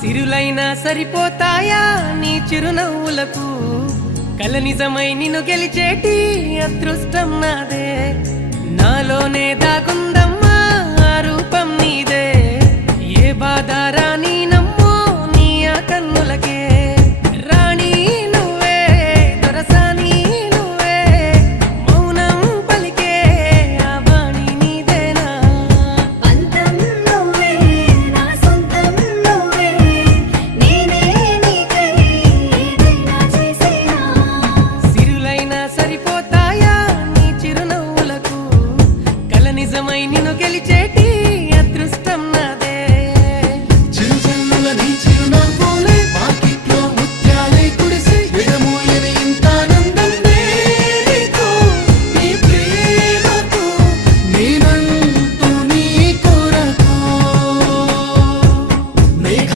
సిరులైనా సరిపోతాయా నీ చిరునవ్వులకు కల నిజమై నిన్ను గెలిచేటి అదృష్టం నాదే నాలోనే దాగుందమ్మా ఆ రూపం నీదే ఏ బాధ రాని